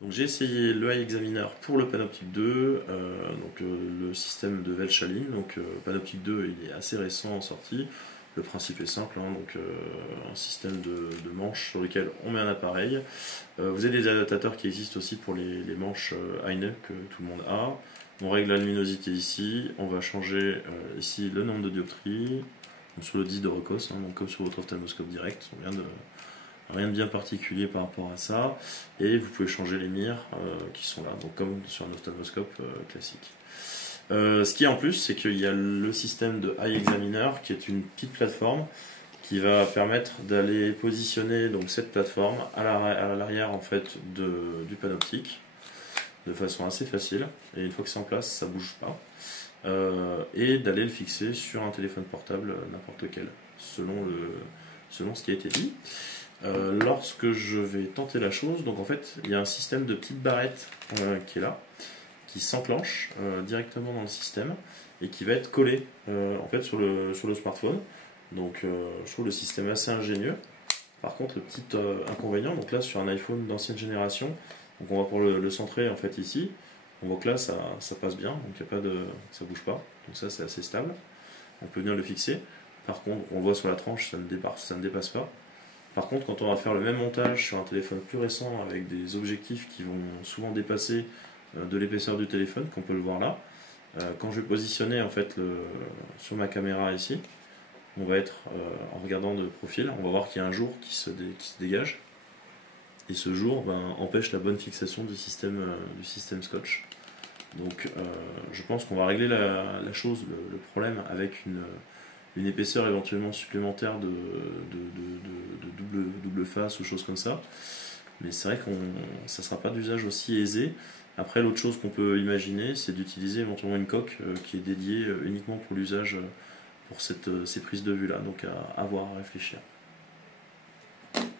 Donc j'ai essayé le Eye Examiner pour le Panoptic 2, le système de Welch-Allyn. Panoptic 2 il est assez récent en sortie. Le principe est simple, un système de manches sur lequel on met un appareil. Vous avez des adaptateurs qui existent aussi pour les manches Heine que tout le monde a. On règle la luminosité ici, on va changer ici le nombre de dioptries, donc sur le disque de Rocos, donc comme sur votre ophtalmoscope direct. Rien de bien particulier par rapport à ça, et vous pouvez changer les mires qui sont là, donc comme sur un ophtalmoscope classique. Ce qui est en plus, c'est qu'il y a le système de Eye Examiner qui est une petite plateforme qui va permettre d'aller positionner donc cette plateforme à l'arrière en fait du panoptique de façon assez facile, et une fois que c'est en place, ça bouge pas, et d'aller le fixer sur un téléphone portable n'importe lequel, selon ce qui a été dit. Lorsque je vais tenter la chose, donc en fait il y a un système de petites barrettes qui est là, qui s'enclenche directement dans le système et qui va être collé en fait sur le smartphone. Donc je trouve le système assez ingénieux. Par contre le petit inconvénient, donc là sur un iPhone d'ancienne génération, donc on va pour le centrer en fait ici, on voit que là ça passe bien, donc y a pas ça bouge pas, donc ça c'est assez stable, on peut bien le fixer. Par contre on voit sur la tranche, ça ne dépasse pas. Par contre, quand on va faire le même montage sur un téléphone plus récent avec des objectifs qui vont souvent dépasser de l'épaisseur du téléphone, qu'on peut le voir là, quand je vais positionner en fait sur ma caméra ici, on va être en regardant de profil, on va voir qu'il y a un jour qui se dégage, et ce jour empêche la bonne fixation du système Scotch. Donc je pense qu'on va régler la chose, le problème avec une épaisseur éventuellement supplémentaire de double face ou choses comme ça, mais c'est vrai que ça ne sera pas d'usage aussi aisé. Après, l'autre chose qu'on peut imaginer, c'est d'utiliser éventuellement une coque qui est dédiée uniquement pour l'usage pour ces prises de vue là, donc à voir, à réfléchir.